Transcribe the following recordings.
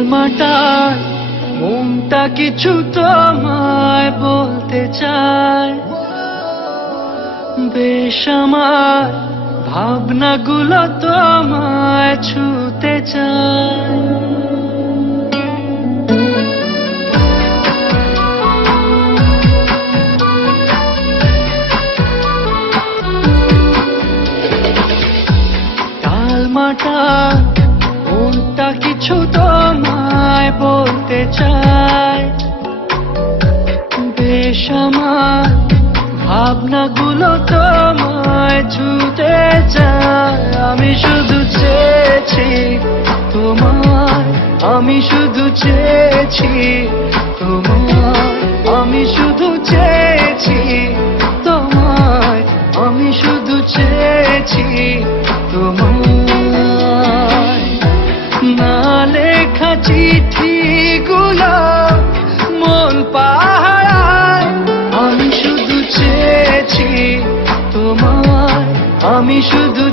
টালমাটাল মনটা কিছু তোমায় বলতে চায়। বেশ আমার ভাবনাগুলো তোমায় ছুতে চায়। টালমাটাল মনটা কিছু তোমায় চায়। বেশ আমার ভাবনাগুলো তোমায় ছুতে চায়। আমি শুধু চেয়েছি তোমায়, আমি শুধু চেয়েছি তোমায়, আমি শুধু চেয়েছি তোমায়, আমি শুধু চেয়েছি তোমায়। না লেখা চিঠিগুলো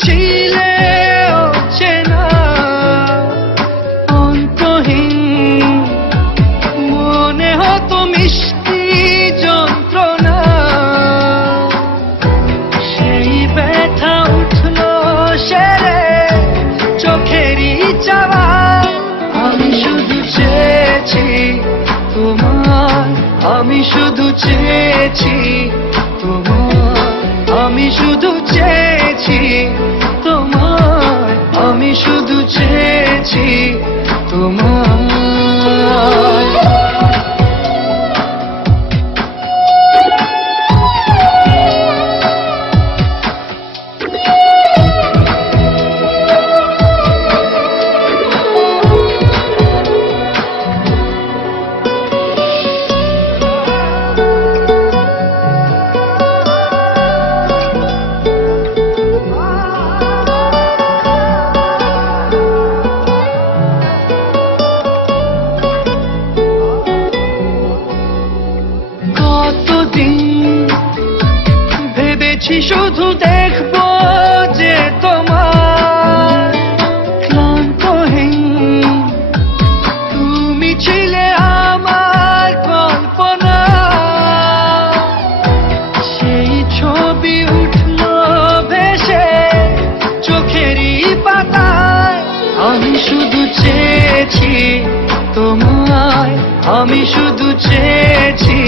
ছিলে ও চেনা অন্তহীন মনে হতো মিষ্টি যন্ত্রণা। সেই ব্যথা উঠল সেরে চোখেরই চাওয়া। আমি শুধু চেয়েছি তোমার, আমি শুধু চেয়েছি তোমার, আমি শুধু চেয়েছি শুধু চেয়েছি ভেবেছি শুধু দেখব যে তোমার ক্লান্তহীন তুমি ছিলে আমার কল্পনা। সেই ছবি উঠল ভেসে চোখেরই পাতায়। আমি শুধু চেয়েছি তোমায়, আমি শুধু চেয়েছি